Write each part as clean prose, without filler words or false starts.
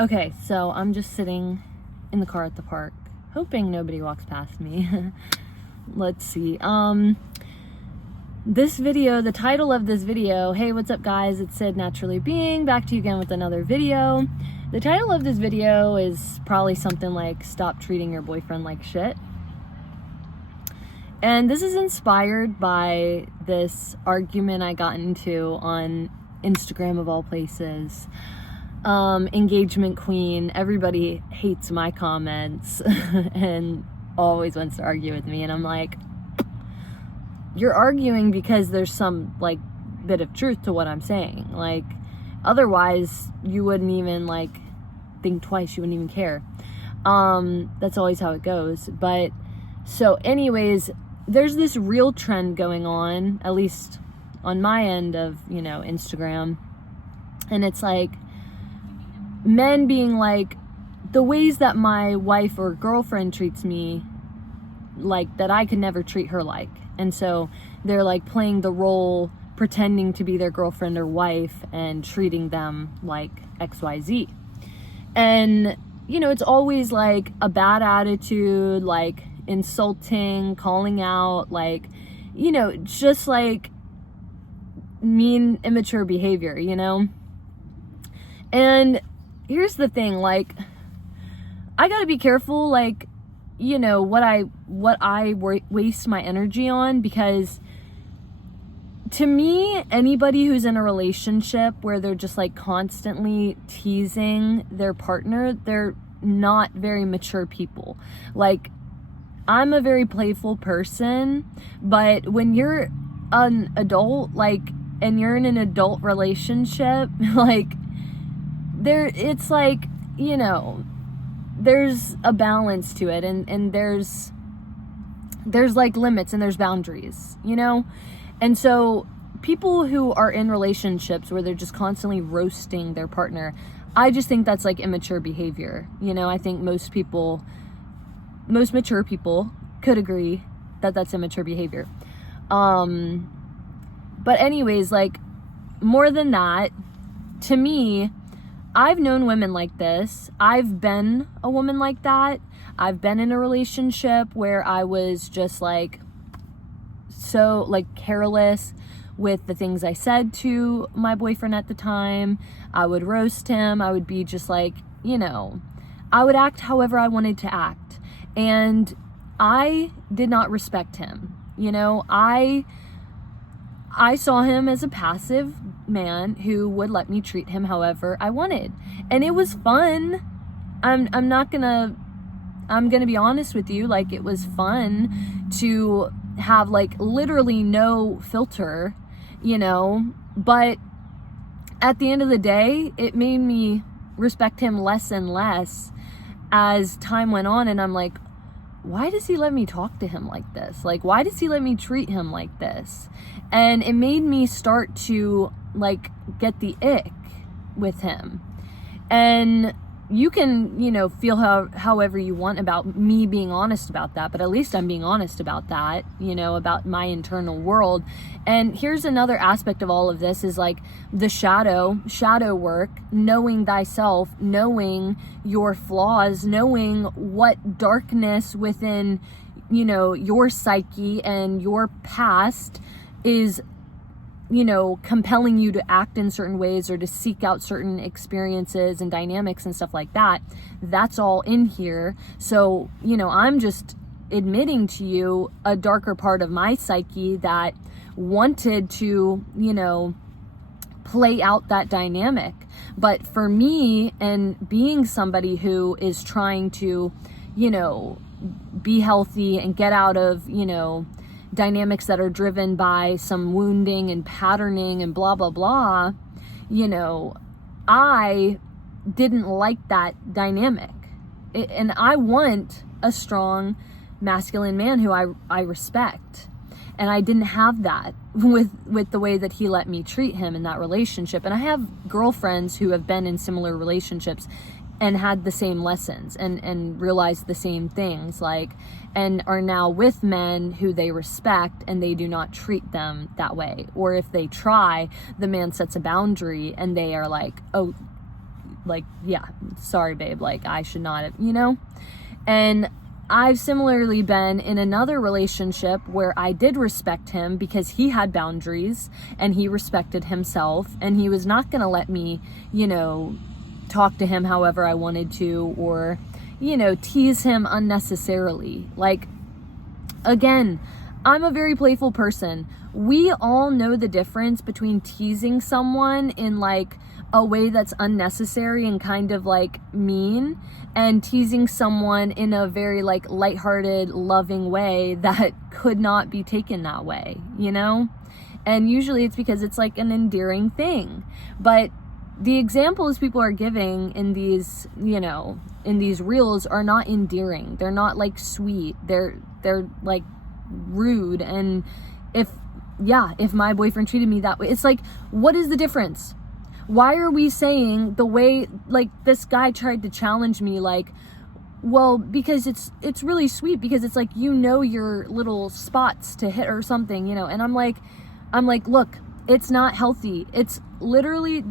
Okay, so I'm just sitting in the car at the park, hoping nobody walks past me. Let's see. This video, the title of this video, hey, what's up guys? It's Sid Naturally Being, back to you again with another video. The title of this video is probably something like, stop treating your boyfriend like shit. And this is inspired by this argument I got into on Instagram of all places. Engagement queen, everybody hates my comments and always wants to argue with me, and I'm like, you're arguing because there's some like bit of truth to what I'm saying. Like, otherwise you wouldn't even like think twice, you wouldn't even care. That's always how it goes. But so anyways, there's this real trend going on, at least on my end of, Instagram, and it's like men being like, the ways that my wife or girlfriend treats me, like, that I could never treat her like. And so they're like playing the role, pretending to be their girlfriend or wife and treating them like XYZ. And, it's always like a bad attitude, like insulting, calling out, like, just like mean, immature behavior, And here's the thing, like, I gotta be careful, like, what I waste my energy on, because to me, anybody who's in a relationship where they're just like constantly teasing their partner, they're not very mature people. Like, I'm a very playful person, but when you're an adult, like, and you're in an adult relationship, like, it's like, there's a balance to it, and there's like limits and there's boundaries, And so people who are in relationships where they're just constantly roasting their partner, I just think that's like immature behavior. I think most mature people could agree that that's immature behavior. But anyways, like, more than that, to me, I've known women like this. I've been a woman like that. I've been in a relationship where I was just like so like careless with the things I said to my boyfriend at the time. I would roast him. I would be just like, I would act however I wanted to act. And I did not respect him. I saw him as a passive man who would let me treat him however I wanted. And it was fun. I'm gonna be honest with you, like, it was fun to have like literally no filter, but at the end of the day, it made me respect him less and less as time went on. And I'm like, why does he let me talk to him like this? Like, why does he let me treat him like this? And it made me start to like get the ick with him. And you can, feel however you want about me being honest about that, but at least I'm being honest about that, about my internal world. And here's another aspect of all of this is like the shadow work, knowing thyself, knowing your flaws, knowing what darkness within, your psyche and your past is, compelling you to act in certain ways or to seek out certain experiences and dynamics and stuff like that. That's all in here. So, I'm just admitting to you a darker part of my psyche that wanted to, play out that dynamic. But for me, and being somebody who is trying to, be healthy and get out of, dynamics that are driven by some wounding and patterning and blah, blah, blah, I didn't like that dynamic. And I want a strong masculine man who I respect. And I didn't have that with the way that he let me treat him in that relationship. And I have girlfriends who have been in similar relationships and had the same lessons and realized the same things, like, and are now with men who they respect and they do not treat them that way. Or if they try, the man sets a boundary and they are like, oh, like, yeah, sorry, babe, like, I should not have, you know? And I've similarly been in another relationship where I did respect him because he had boundaries and he respected himself, and he was not going to let me, you know, talk to him however I wanted to, or, you know, tease him unnecessarily. Like, again, I'm a very playful person. We all know the difference between teasing someone in like a way that's unnecessary and kind of like mean, and teasing someone in a very like lighthearted, loving way that could not be taken that way, you know? And usually it's because it's like an endearing thing. But the examples people are giving in these, you know, in these reels are not endearing. They're not like sweet. They're like rude. And if my boyfriend treated me that way, it's like, what is the difference? Why are we saying the way, like, this guy tried to challenge me, like, well, because it's really sweet, because it's like, you know, your little spots to hit or something, you know? And I'm like, look, it's not healthy. It's literally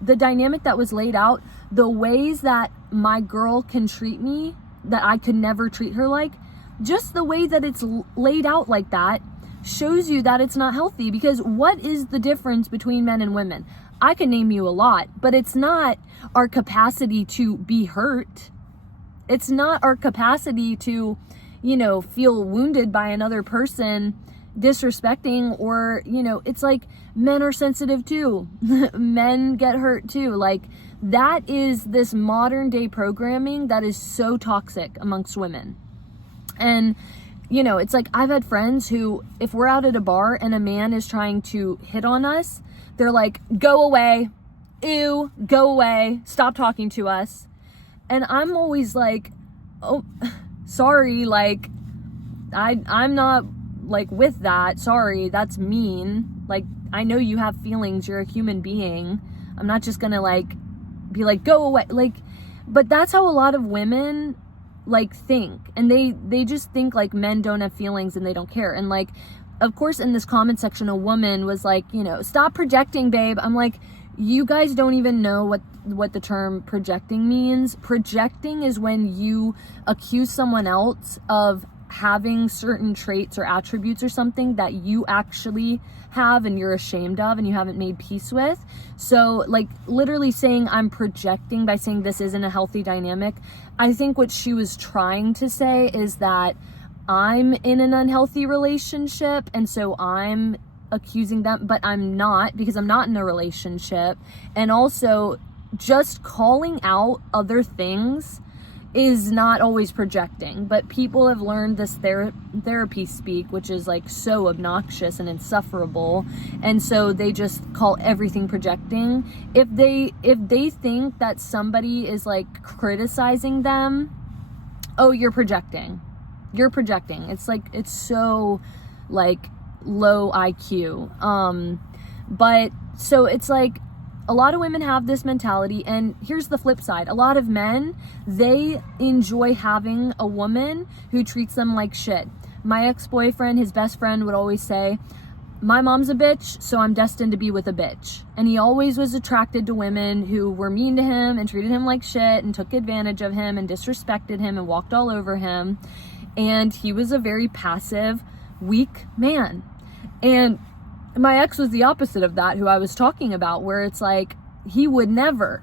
the dynamic that was laid out, the ways that my girl can treat me, that I could never treat her like, just the way that it's laid out like that shows you that it's not healthy. Because what is the difference between men and women? I can name you a lot, but it's not our capacity to be hurt. It's not our capacity to, you know, feel wounded by another person disrespecting, or, you know, it's like, men are sensitive too. Men get hurt too. Like, that is this modern day programming that is so toxic amongst women. And, you know, it's like, I've had friends who, if we're out at a bar and a man is trying to hit on us, they're like, go away. Ew, go away. Stop talking to us. And I'm always like, oh, sorry. Like, I'm not like with that. Sorry. That's mean. Like, I know you have feelings. You're a human being. I'm not just gonna like be like, go away. Like, but that's how a lot of women like think. And they just think like men don't have feelings and they don't care. And like, of course, in this comment section, a woman was like, you know, stop projecting, babe. I'm like, you guys don't even know what the term projecting means. Projecting is when you accuse someone else of having certain traits or attributes or something that you actually have and you're ashamed of and you haven't made peace with. So like, literally saying I'm projecting by saying this isn't a healthy dynamic, I think what she was trying to say is that I'm in an unhealthy relationship, and so I'm accusing them, but I'm not, because I'm not in a relationship. And also, just calling out other things is not always projecting. But people have learned this therapy speak, which is like so obnoxious and insufferable, and so they just call everything projecting. If they think that somebody is like criticizing them, oh, you're projecting. You're projecting. It's like, it's so like low IQ. But so it's like, a lot of women have this mentality, and here's the flip side. A lot of men, they enjoy having a woman who treats them like shit. My ex-boyfriend, his best friend, would always say, my mom's a bitch, so I'm destined to be with a bitch. And he always was attracted to women who were mean to him and treated him like shit and took advantage of him and disrespected him and walked all over him. And he was a very passive, weak man. And my ex was the opposite of that, who I was talking about, where it's like, he would never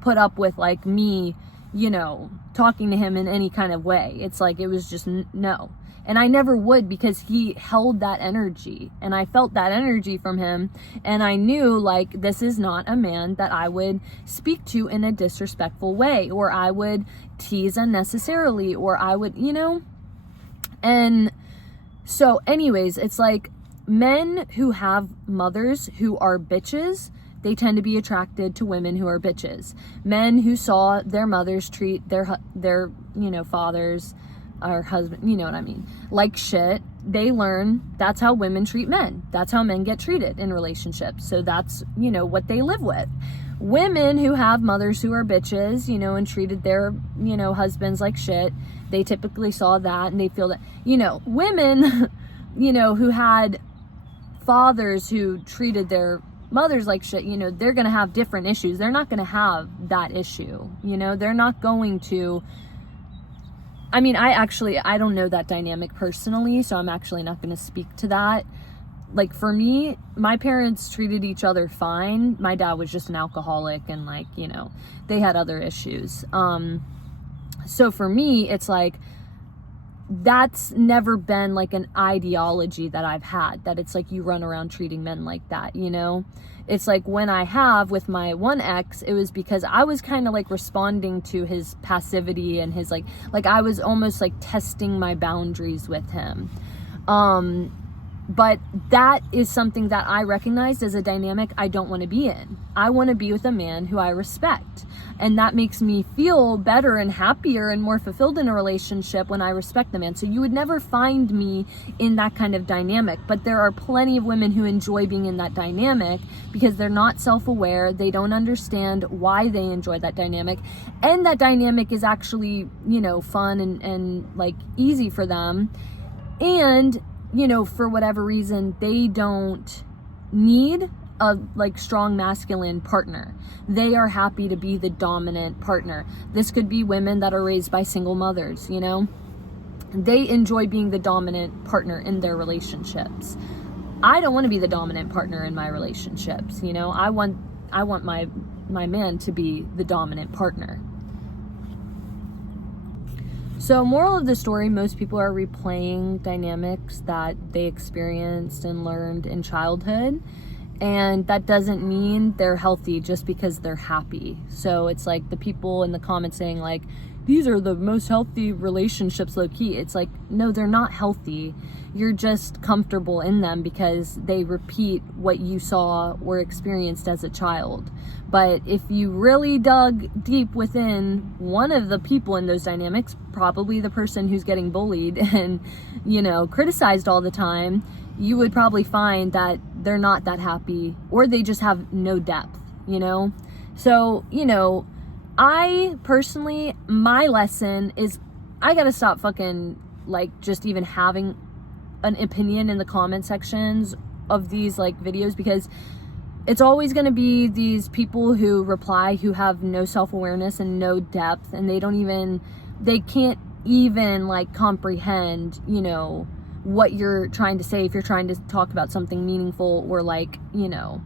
put up with like me, you know, talking to him in any kind of way. It's like, it was just no. And I never would, because he held that energy, and I felt that energy from him. And I knew like, this is not a man that I would speak to in a disrespectful way, or I would tease unnecessarily, or I would, you know. And so anyways, it's like, men who have mothers who are bitches, they tend to be attracted to women who are bitches. Men who saw their mothers treat their you know, fathers or husband, you know what I mean, like shit, they learn that's how women treat men. That's how men get treated in relationships. So that's, you know, what they live with. Women who have mothers who are bitches, you know, and treated their, you know, husbands like shit, they typically saw that, and they feel that, you know, women, you know, who had fathers who treated their mothers like shit, you know, they're gonna have different issues. They're not gonna have that issue, you know, they're not going to. I mean, I don't know that dynamic personally, so I'm actually not going to speak to that. Like, for me, my parents treated each other fine. My dad was just an alcoholic, and, like, you know, they had other issues. So for me, it's like, that's never been like an ideology that I've had, that it's like you run around treating men like that, you know? It's like, when I have with my one ex, it was because I was kind of like responding to his passivity and his like I was almost like testing my boundaries with him. But that is something that I recognized as a dynamic I don't want to be in. I want to be with a man who I respect. And that makes me feel better and happier and more fulfilled in a relationship when I respect the man. So you would never find me in that kind of dynamic. But there are plenty of women who enjoy being in that dynamic because they're not self-aware. They don't understand why they enjoy that dynamic. And that dynamic is actually, you know, fun and like easy for them. And, you know, for whatever reason, they don't need a like strong masculine partner. They are happy to be the dominant partner. This could be women that are raised by single mothers, you know. They enjoy being the dominant partner in their relationships. I don't want to be the dominant partner in my relationships, you know. I want my man to be the dominant partner. So, moral of the story, most people are replaying dynamics that they experienced and learned in childhood. And that doesn't mean they're healthy just because they're happy. So it's like the people in the comments saying like, these are the most healthy relationships low key. It's like, no, they're not healthy. You're just comfortable in them because they repeat what you saw or experienced as a child. But if you really dug deep within one of the people in those dynamics, probably the person who's getting bullied and, you know, criticized all the time, you would probably find that they're not that happy, or they just have no depth, you know? So, you know, I personally, my lesson is I gotta stop fucking, like, just even having an opinion in the comment sections of these, like, videos, because it's always gonna be these people who reply who have no self-awareness and no depth, and they can't even, like, comprehend, you know, what you're trying to say if you're trying to talk about something meaningful, or like, you know,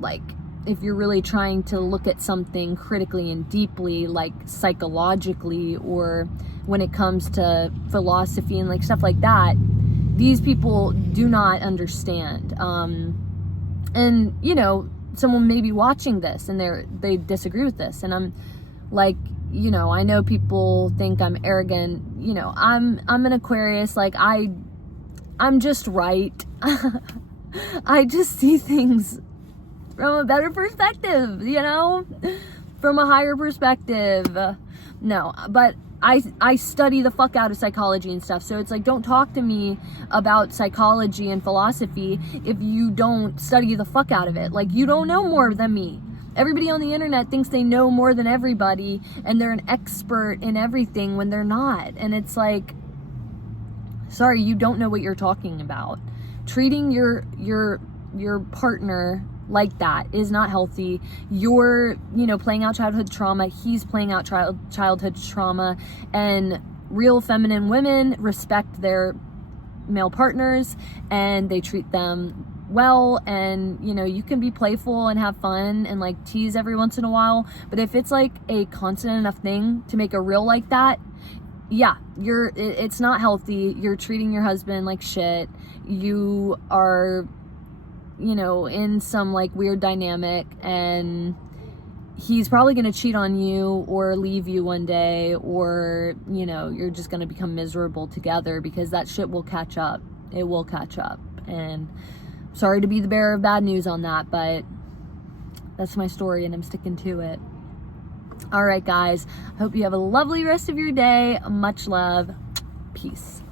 like if you're really trying to look at something critically and deeply, like psychologically, or when it comes to philosophy and like stuff like that, these people do not understand. And you know, someone may be watching this and they disagree with this, and I'm like, you know, I know people think I'm arrogant. You know, I'm an Aquarius. Like, I'm just right. I just see things from a better perspective, you know, from a higher perspective. No, but I study the fuck out of psychology and stuff. So it's like, don't talk to me about psychology and philosophy if you don't study the fuck out of it. Like, you don't know more than me. Everybody on the internet thinks they know more than everybody and they're an expert in everything when they're not. And it's like, sorry, you don't know what you're talking about. Treating your partner like that is not healthy. You're, you know, playing out childhood trauma. He's playing out childhood trauma. And real feminine women respect their male partners and they treat them well, and you know, you can be playful and have fun and like tease every once in a while, but if it's like a constant enough thing to make a reel like that, yeah, it's not healthy. You're treating your husband like shit. You are, you know, in some like weird dynamic, and he's probably going to cheat on you or leave you one day, or, you know, you're just going to become miserable together because that shit will catch up. It will catch up. And sorry to be the bearer of bad news on that, but that's my story and I'm sticking to it. All right, guys. I hope you have a lovely rest of your day. Much love. Peace.